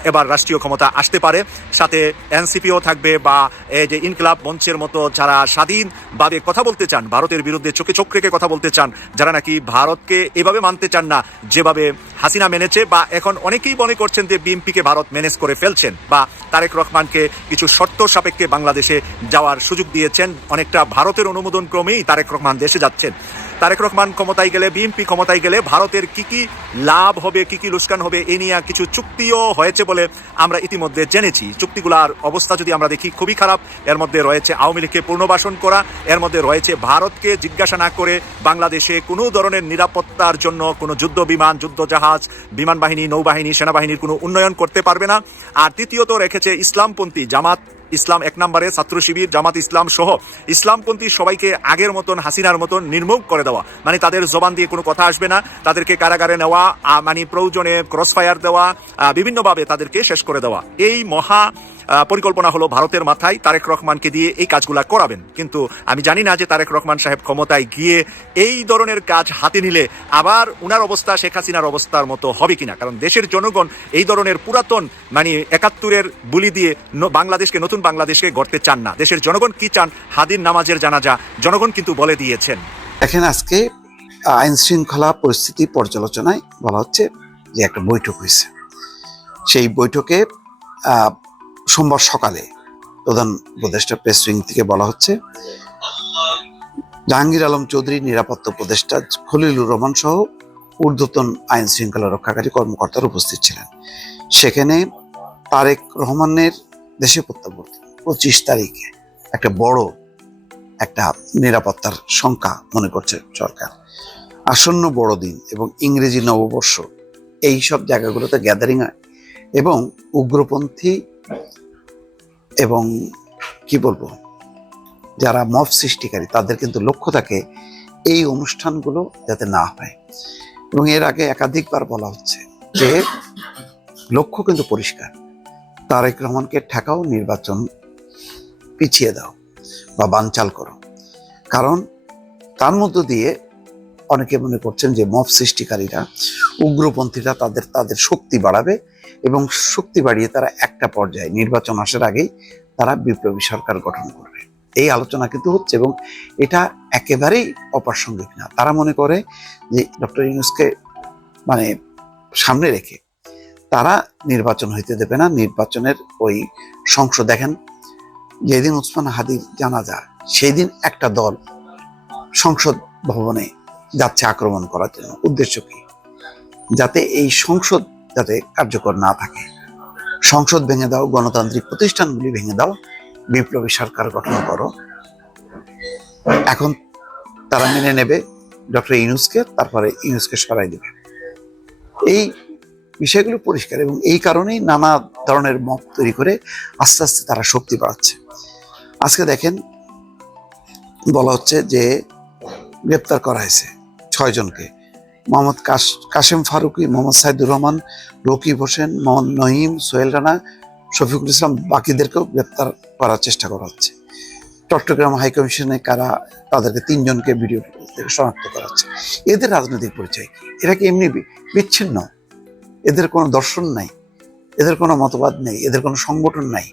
এবার রাষ্ট্রীয় ক্ষমতা আসতে পারে। সাথে এনসিপিও থাকবে বা এই যে ইনকলাব মঞ্চের মতো যারা স্বাধীনভাবে কথা বলতে চান, ভারতের বিরুদ্ধে চোখে চোখ রেখে কথা বলতে চান, যারা নাকি ভারতকে এভাবে মানতে চান না, যেভাবে হাসিনা মেনেছে বা এখন অনেকেই মনে করছেন যে বিএনপিকে ভারত ম্যানেজ করে ফেলছেন বা তারেক রহমানকে কিছু শর্ত সাপেক্ষে বাংলাদেশে যাওয়ার সুযোগ দিয়েছেন। অনেকটা ভারতের অনুমোদন ক্রমেই তারেক রহমান দেশে যাচ্ছেন। তারেক রহমান ক্ষমতায় গেলে, বিএনপি ক্ষমতায় গেলে ভারতের কি কি লাভ হবে, কি কি লুস্কান হবে, এ নিয়ে কিছু চুক্তিও হয়েছে বলে আমরা ইতিমধ্যে জেনেছি। চুক্তিগুলার অবস্থা যদি আমরা দেখি, খুবই খারাপ। এর মধ্যে রয়েছে আওয়ামী লীগকে পুনর্বাসন করা, এর মধ্যে রয়েছে ভারতকে জিজ্ঞাসা না করে বাংলাদেশে কোনো ধরনের নিরাপত্তার জন্য কোনো যুদ্ধ বিমান, যুদ্ধ জাহাজ, বিমান বাহিনী, নৌবাহিনী, সেনাবাহিনীর কোনো উন্নয়ন করতে পারবে না। আর তৃতীয়ত রেখেছে ইসলামপন্থী জামাত। ইসলাম এক নম্বরে, ছাত্র শিবির, জামাত ইসলাম সহ ইসলামপন্থী সবাইকে আগের মতন, হাসিনার মতন নির্মুখ করে দেওয়া। মানে তাদের জবান দিয়ে কোনো কথা আসবে না। তাদেরকে কারাগারে নেওয়া মানে প্রয়োজনে ক্রসফায়ার দেওয়া বিভিন্নভাবে তাদেরকে শেষ করে দেওয়া। এই মহা পরিকল্পনা হলো ভারতের মাথায় তারেক রহমানকে দিয়ে এই কাজগুলা করাবেন। কিন্তু আমি জানি না যে তারেক রহমান সাহেব ক্ষমতায় গিয়ে এই ধরনের কাজ হাতে নিলে আবার উনার অবস্থা, শেখ হাসিনার অবস্থার মতো হবে কিনা। কারণ দেশের জনগণ এই ধরনের পুরাতন মানে একাত্তরের বুলি দিয়ে বাংলাদেশকে, নতুন বাংলাদেশকে গড়তে চান না। দেশের জনগণ কি চান? হাদির নামাজের জানাজা। জনগণ কিন্তু বলে দিয়েছেন। এখন আজকে আইন শৃঙ্খলা পরিস্থিতি পর্যালোচনায় বলা হচ্ছে যে একটা বৈঠক হয়েছে। সেই বৈঠকে সোমবার সকালে প্রধান উপদেষ্টা প্রেস উইং থেকে বলা হচ্ছে, জাহাঙ্গীর আলম চৌধুরী, নিরাপত্তা উপদেষ্টা খলিলুর রহমান সহ ঊর্ধ্বতন আইন শৃঙ্খলা রক্ষাকারী কর্মকর্তারা উপস্থিত ছিলেন। সেখানে তারেক রহমানের দেশে প্রত্যাবর্তন, পঁচিশ তারিখে একটা বড় একটা নিরাপত্তার সংখ্যা মনে করছে সরকার। আসন্ন বড়দিন এবং ইংরেজি নববর্ষ, এই সব জায়গাগুলোতে গ্যাদারিং হয় এবং উগ্রপন্থী এবং কি বলব, যারা মফ সৃষ্টিকারী, তাদের কিন্তু লক্ষ্য থাকে এই অনুষ্ঠানগুলো যাতে না হয়। এবং এর আগে একাধিকবার বলা হচ্ছে যে, লক্ষ্য কিন্তু পরিষ্কার। তারেক রহমানকে ঠেকাও, নির্বাচন পিছিয়ে দাও বা বানচাল করো। কারণ তার মধ্য দিয়ে অনেকে মনে করছেন যে মফ সৃষ্টিকারীরা, উগ্রপন্থীরা তাদের তাদের শক্তি বাড়াবে এবং শক্তি বাড়িয়ে তারা একটা পর্যায়ে নির্বাচন আসার আগেই তারা বিপ্লবী সরকার গঠন করবে। এই আলোচনা কিন্তু হচ্ছে এবং এটা একেবারেই অপ্রাসঙ্গিক না। তারা মনে করে যে ডক্টর ইউনুসকে মানে সামনে রেখে তারা নির্বাচন হইতে দেবে না। নির্বাচনের ওই সংসদ দেখেন, যেদিন ওসমান হাদির জানাজা সেই দিন একটা দল সংসদ ভবনে যাচ্ছে আক্রমণ করার জন্য। উদ্দেশ্য কি? যাতে এই সংসদ যাতে কার্যকর না থাকে। সংসদ ভেঙে দাও, গণতান্ত্রিক প্রতিষ্ঠানগুলি ভেঙে দাও, বিপ্লবী সরকার গঠন করো। এখন তারা মেনে নেবে ডক্টর ইউনুসকে, তারপরে ইউনুসকে সরাই দেবে। এই বিষয়গুলো পরিষ্কার এবং এই কারণেই নানা ধরনের মত তৈরি করে আস্তে আস্তে তারা শক্তি বাড়াচ্ছে। আজকে দেখেন, বলা হচ্ছে যে গ্রেপ্তার করা হয়েছে ছয়জনকে মোহাম্মদ কাশেম ফারুকি, মোহাম্মদ সাইদুর রহমান রকিব হোসেন, মোহাম্মদ নহিম সোহেল রানা, শফিকুল ইসলাম, বাকিদেরকেও গ্রেপ্তার করার চেষ্টা করা হচ্ছে। চট্টগ্রাম হাইকমিশনে কারা, তাদেরকে তিনজনকে ভিডিও শনাক্ত করা হচ্ছে। এদের রাজনৈতিক পরিচয় এরা কি এমনি বিচ্ছিন্ন? এদের কোনো দর্শন নাই? এদের কোনো মতবাদ নেই? এদের কোনো সংগঠন নাই?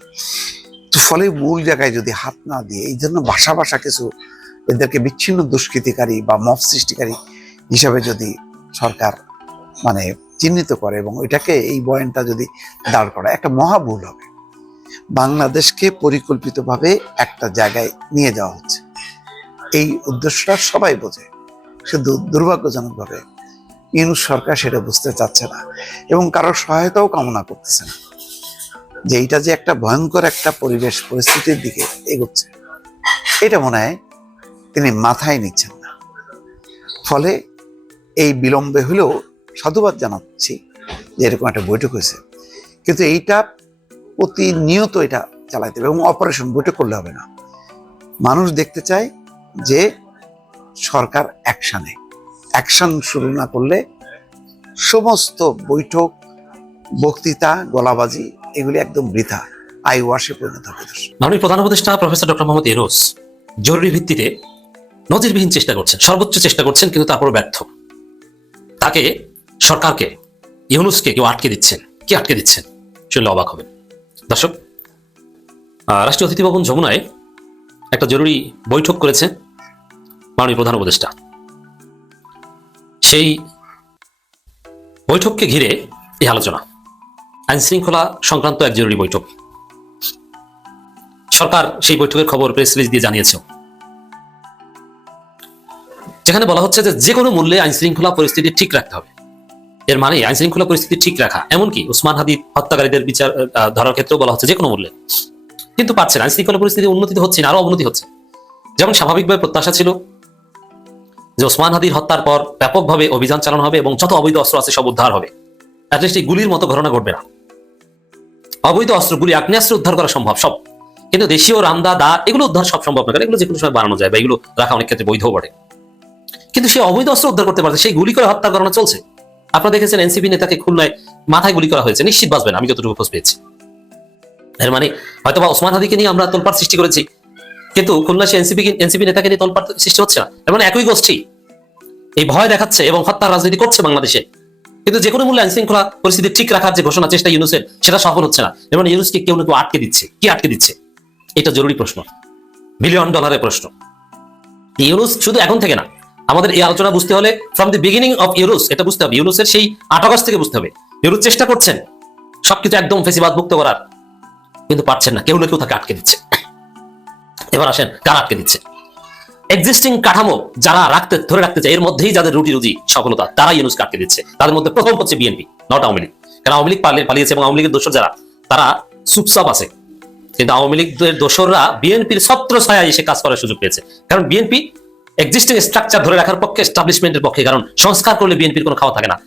তো ফলে মূল জায়গায় যদি হাত না দিয়ে এই জন্য ভাষা ভাষা কিছু এদেরকে বিচ্ছিন্ন দুষ্কৃতিকারী বা মব সৃষ্টিকারী হিসাবে যদি সরকার মানে চিহ্নিত করে এবং এটাকে এই বয়ানটা যদি দাঁড় করা একটা মহা ভুল হবে। বাংলাদেশকে পরিকল্পিতভাবে একটা জায়গায় নিয়ে যাওয়া হচ্ছে। এই উদ্দেশ্যটা সবাই বোঝে শুধু দুর্ভাগ্যজনকভাবে ইউনুস সরকার সেটা বুঝতে চাচ্ছে না এবং কারোর সহায়তাও কামনা করতেছে না। যে এইটা যে একটা ভয়ঙ্কর একটা পরিবেশ পরিস্থিতির দিকে এগোচ্ছে, এটা মনে হয় তিনি মাথায় নিচ্ছেন না। ফলে এই বিলম্বে হলেও সাধুবাদ জানাচ্ছি যে এরকম একটা বৈঠক হয়েছে। কিন্তু এইটা প্রতিনিয়ত এটা চালাইতে হবে এবং অপারেশন বৈঠক করলে হবে না। মানুষ দেখতে চায় যে সরকার অ্যাকশানে। অ্যাকশন শুরু না করলে সমস্ত বৈঠক, বক্তৃতা, গলাবাজি এগুলি একদম বৃথা আই ওয়াশে পরিণত হবে। মাননীয় প্রধান উপদেষ্টা প্রফেসর ডক্টর মোহাম্মদ ইরোস জরুরি ভিত্তিতে নজিরবিহীন চেষ্টা করছেন, সর্বোচ্চ চেষ্টা করছেন, কিন্তু তারপরও ব্যর্থ। তাকে সরকারকে, ইউনুসকে কেউ আটকে দিচ্ছেন? কি আটকে দিচ্ছেন? শুনলে অবাক হবেন। দর্শক রাষ্ট্রীয় অতিথি ভবন যমুনায় একটা জরুরি বৈঠক করেছে মাননীয় প্রধান উপদেষ্টা। সেই বৈঠককে ঘিরে এই আলোচনা। আইন শৃঙ্খলা সংক্রান্ত এক জরুরি বৈঠক। সরকার সেই বৈঠকের খবর প্রেস রিলিজ দিয়ে জানিয়েছে যেখানে বলা হচ্ছে যে যে কোনো মূল্যে আইন শৃঙ্খলা পরিস্থিতি ঠিক রাখতে হবে। এর মানে আইন শৃঙ্খলা পরিস্থিতি ঠিক রাখা। এমনকি উসমান হাদি হত্যাকারীদের বিচার ধরার ক্ষেত্রেও বলা হচ্ছে যে কোনো মূল্যে। কিন্তু পাচ্ছে না আইন শৃঙ্খলা পরিস্থিতি উন্নতি হচ্ছে না আরও অবনতি হচ্ছে। যেমন স্বাভাবিকভাবে প্রত্যাশা ছিল যে ওসমান হাদির হত্যার পর ব্যাপকভাবে অভিযান চালানো হবে এবং যত অবৈধ অস্ত্র আছে সব উদ্ধার হবে। অ্যাটলিস্ট এই গুলির মতো ঘটনা ঘটবে না। অবৈধ অস্ত্র, গুলি, আগ্নেয়াস্ত্র উদ্ধার করা সম্ভব, সব। কিন্তু দেশীয় রামদা, দা, এগুলো উদ্ধার সব সম্ভব না এগুলো যে কোনো সময় বানানো যায় বা এগুলো রাখা অনেক ক্ষেত্রে বৈধ বটে। কিন্তু সে অবৈধ অস্ত্র উদ্ধার করতে পারছে, সেই গুলি করে হত্যা করানো চলছে। আপনারা দেখেছেন এনসিপি নেতাকে খুলনায় মাথায় গুলি করা হয়েছে। নিশ্চিত বাঁচবেন, আমি যতটুকু খোঁজ পেয়েছি। এর মানে হয়তোবা ওসমান হাদিকে নিয়ে আমরা তোলপাড় সৃষ্টি করেছি, কিন্তু খুলনা সে এনসিপি এনসিপি নেতাকে নিয়ে তোলপাড় সৃষ্টি হচ্ছে না। এর মানে একই গোষ্ঠী এই ভয় দেখাচ্ছে এবং হত্যার রাজনীতি করছে বাংলাদেশে। কিন্তু যে কোনো মূল্যে আইন শৃঙ্খলা পরিস্থিতি ঠিক রাখার যে ঘোষণা, চেষ্টা ইউনুসের, সেটা সফল হচ্ছে না। এবং ইউনুসকে কেউ না কেউ আটকে দিচ্ছে। কি আটকে দিচ্ছে? এটা জরুরি প্রশ্ন। বিলিয়ন ডলারের প্রশ্ন। ইউনুস শুধু এখন থেকে না আমাদের এই আলোচনা বুঝতে হলে ফ্রম দি বিগিনিং অফ ইউরুস এটা বুঝতে হবে। ইউনুসের সেই আট আগস্ট থেকে বুঝতে হবে। ইউরুস চেষ্টা করছেন সবকিছু একদম ফেসিবাদ মুক্ত করার, কিন্তু পারছেন না। কেউ না কেউ তাকে আটকে দিচ্ছে। এবার আসেন, কার আটকে দিচ্ছে? এক্সিস্টিং কাঠামো যারা রাখতে, ধরে রাখতে চায়, এর মধ্যেই যাদের রুটি রুজি সফলতা তারা ইউনুসকে আটকে দিচ্ছে। তাদের মধ্যে প্রথম হচ্ছে বিএনপি নট আওয়ামী লীগ। কারণ আওয়ামী লীগ পালিয়ে, পালিয়েছে এবং আওয়ামী লীগের দোষর যারা, তারা সুপসাপ আছে। কিন্তু আওয়ামী লীগের দোসররা বিএনপির ছত্র ছায়া এসে কাজ করার সুযোগ পেয়েছে। কারণ বিএনপি এক্সিস্টিং স্ট্রাকচার ধরে রাখার পক্ষে এস্টাবলিশমেন্টের পক্ষে, কারণ সংস্কার করলে বিএনপির কোনো খাওয়া থাকে না।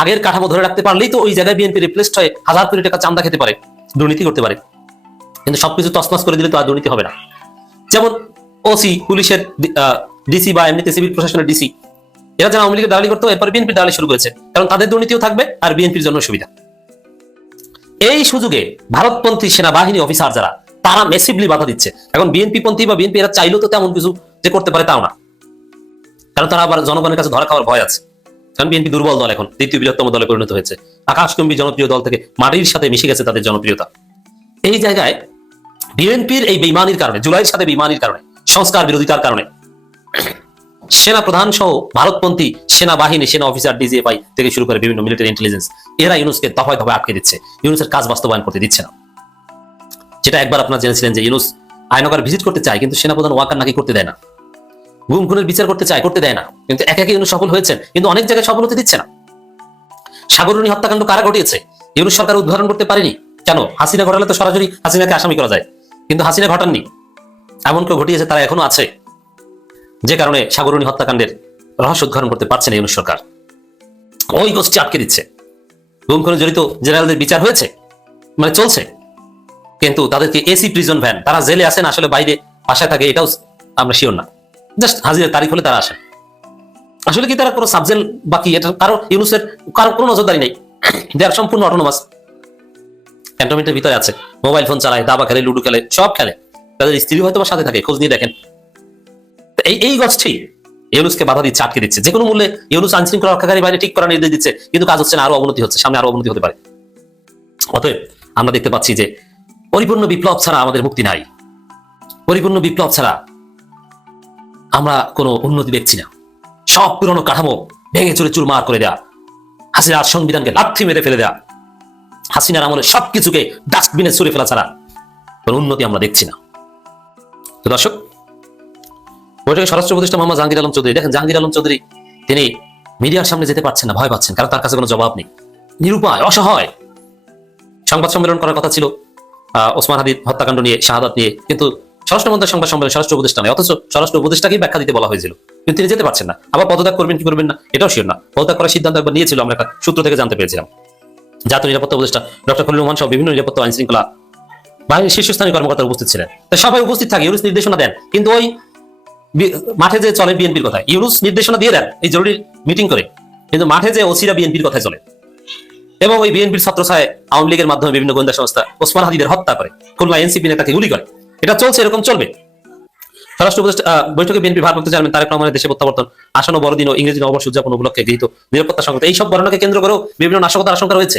আগের কাঠামো ধরে রাখতে পারলেই তো ওই জায়গায় বিএনপি রিপ্লেসড হয়ে হাজার কোটি টাকা চান্দা খেতে পারে, দুর্নীতি করতে পারে। কিন্তু সবকিছু তসমাস করে দিলে তো আর দুর্নীতি হবে না। যেমন ওসি পুলিশের ডিসি বা এমনিতে সিভিল প্রশাসনের ডিসি এরা যেন আওয়ামী লীগের দালালি করতো, এরপর বিএনপি দালালি শুরু করেছে, কারণ তাদের দুর্নীতিও থাকবে আর বিএনপির জন্য সুবিধা। এই সুযোগে ভারতপন্থী সেনাবাহিনী অফিসার যারা, তারা মেসিভলি বাধা দিচ্ছে। এখন বিএনপি পন্থী বা বিএনপি এরা চাইলেও তো তেমন কিছু যে করতে পারে তাও না। কারণ তারা আবার জনগণের কাছে ধরা খাওয়ার ভয় আছে। কারণ বিএনপি দুর্বল দল এখন, দ্বিতীয় বৃহত্তম দলে পরিণত হয়েছে। আকাশচুম্বী জনপ্রিয় দল থেকে মাটির সাথে মিশে গেছে তাদের জনপ্রিয়তা। এই জায়গায় বিএনপির এই বেইমানির কারণে, জুলাইয়ের সাথে বেইমানির কারণে, সংস্কার বিরোধিতার কারণে সেনা প্রধান সহ ভারতপন্থী সেনাবাহিনী, সেনা অফিসার, ডিজিএফআই থেকে শুরু করে বিভিন্ন মিলিটারি ইন্টেলিজেন্স এরা ইউনুসকে দফায় দফায় আটকে দিচ্ছে। ইউনুসের কাজ বাস্তবায়ন করতে দিচ্ছে না। যেটা একবার আপনারা জেনেছিলেন যে ইউনুস আইনগর ভিজিট করতে চায়, কিন্তু সেনাপ্রধান ওয়াকার নাকি করতে দেয় না। গুম খুনের বিচার করতে চায়, করতে দেয় না। কিন্তু একে একে ইউনুস সফল হয়েছেন, কিন্তু অনেক জায়গায় সফল হতে দিচ্ছে না। সাগরণী হত্যাকাণ্ড কারা ঘটিয়েছে? ইউনুস সরকার উদ্ঘাটন করতে পারেনি। কেন? হাসিনা ঘটালে তো সরাসরি হাসিনাকে আসামি করা যায়। কিন্তু হাসিনা ঘটাননি। এমন কেউ ঘটিয়েছে, তারা এখনও আছে। যে কারণে সাগরণী হত্যাকাণ্ডের রহস্য উদ্ঘাটন করতে পারছে না ইউনুস সরকার। ওই গোষ্ঠী আটকে দিচ্ছে। গুম খুনে জড়িত জেনারেলদের বিচার হয়েছে? মানে চলছে। কিন্তু তাদেরকে এসি প্রিজন ভ্যান, তারা জেলে আসেন আসলে বাইরে আশা থাকে, এটাও আমরা শিওর না। জাস্ট হাজিরের তারিখ হলে তারা আসেন আসলে কি তারা কোনো সাবজেল বাকি এটা কারও ইউনুসের কারও কোনো নজরদারি নেই। দেয়ার সম্পূর্ণ অটোনোমাস ক্যান্টনমেন্টের ভিতরে আছে। মোবাইল ফোন চালায়, দাবা খেলে, লুডো খেলে, সব খেলে। তাদের স্ত্রী হয়তো সাথে থাকে, খোঁজ নিয়ে দেখেন। এই এই গোষ্ঠী ইউনুসকে বাধা দিচ্ছে, আটকে দিচ্ছে। যে কোনো মূল্যে ইউনুস আইন শৃঙ্খলা রক্ষাকারী বাইরে ঠিক করার নির্দেশ দিচ্ছে, কিন্তু কাজ হচ্ছে না, আরও অবনতি হচ্ছে, সামনে আরও অবনতি হতে পারে। অতএব আমরা দেখতে পাচ্ছি যে পরিপূর্ণ বিপ্লব ছাড়া আমাদের মুক্তি নাই। পরিপূর্ণ বিপ্লব ছাড়া আমরা কোনো উন্নতি দেখছি না। সব পুরনো কাঠামো ভেঙে চুরে চুরমার করে দেয়া। হাসিনার সংবিধানকে লাথি মেরে ফেলে দেয়া। হাসিনার আমলে সবকিছুকে ডাস্টবিনে ছুড়ে ফেলা ছাড়া কোনো উন্নতি আমরা দেখছি না। তো দর্শক, বৈঠকে স্বরাষ্ট্র উপদেষ্টা মোহাম্মদ জাহাঙ্গীর আলম চৌধুরী দেখেন জাহাঙ্গীর আলম চৌধুরী, তিনি মিডিয়ার সামনে যেতে পারছেন না, ভয় পাচ্ছেন, কারণ তার কাছে কোনো জবাব নেই। নিরুপায়, অসহায়। সংবাদ সম্মেলন করার কথা ছিল। ওসমান হাদির হত্যাকাণ্ড নিয়ে, শাহাদাত নিয়ে, কিন্তু স্বরাষ্ট্র মন্ত্রী সংবাদ সম্মেলন স্বরাষ্ট্র উপদেষ্টা নয় অথচ স্বরাষ্ট্র উপদেষ্টাকেই ব্যাখ্যা দিতে বলা হয়েছিল। কিন্তু তিনি যেতে পারছেন না। আবার পদত্যাগ করবেন কি করবেন না, এটাও শিওর না। পদত্যাগ করার সিদ্ধান্ত একবার নিয়েছিল, আমরা একটা সূত্র থেকে জানতে পেরেছিলাম। জাতীয় নিরাপত্তা উপদেষ্টা ডক্টর খলিল রহমান সহ বিভিন্ন নিরাপত্তা আইন শৃঙ্খলা বাহিনীর শীর্ষস্থানীয় কর্মকর্তারা উপস্থিত ছিলেন। তো সবাই উপস্থিত থাকে ইউনুস নির্দেশনা দেন। কিন্তু ওই মাঠে যে চলে বিএনপির কথা ইউনুস নির্দেশনা দিয়ে দেন এই জরুরি মিটিং করে। কিন্তু মাঠে যে ওসিরা বিএনপির কথায় চলে। এবং ওই বিএনপির ছাত্র ছাত্রছায় আওয়ামী লীগের মাধ্যমে বিভিন্ন গোয়েন্দা সংস্থা ওসমান হাদিদের হত্যা করে। খুলনা এনসিপি নেতাকে গুলি করে। এটা চলছে, এরকম চলবে। স্বরাষ্ট্র উপদেষ্টা বৈঠকে বিএনপি ভারপ্রাপ্ত চেয়ারম্যান তারেক রহমানের দেশে প্রত্যাবর্তন, আসন্ন বড়দিন ও ইংরেজি নববর্ষ উদযাপন উপলক্ষে গৃহীত নিরাপত্তা সংক্রান্ত এইসব বর্ণনাকে কেন্দ্র করেও বিভিন্ন নাশকতার আশঙ্কা রয়েছে।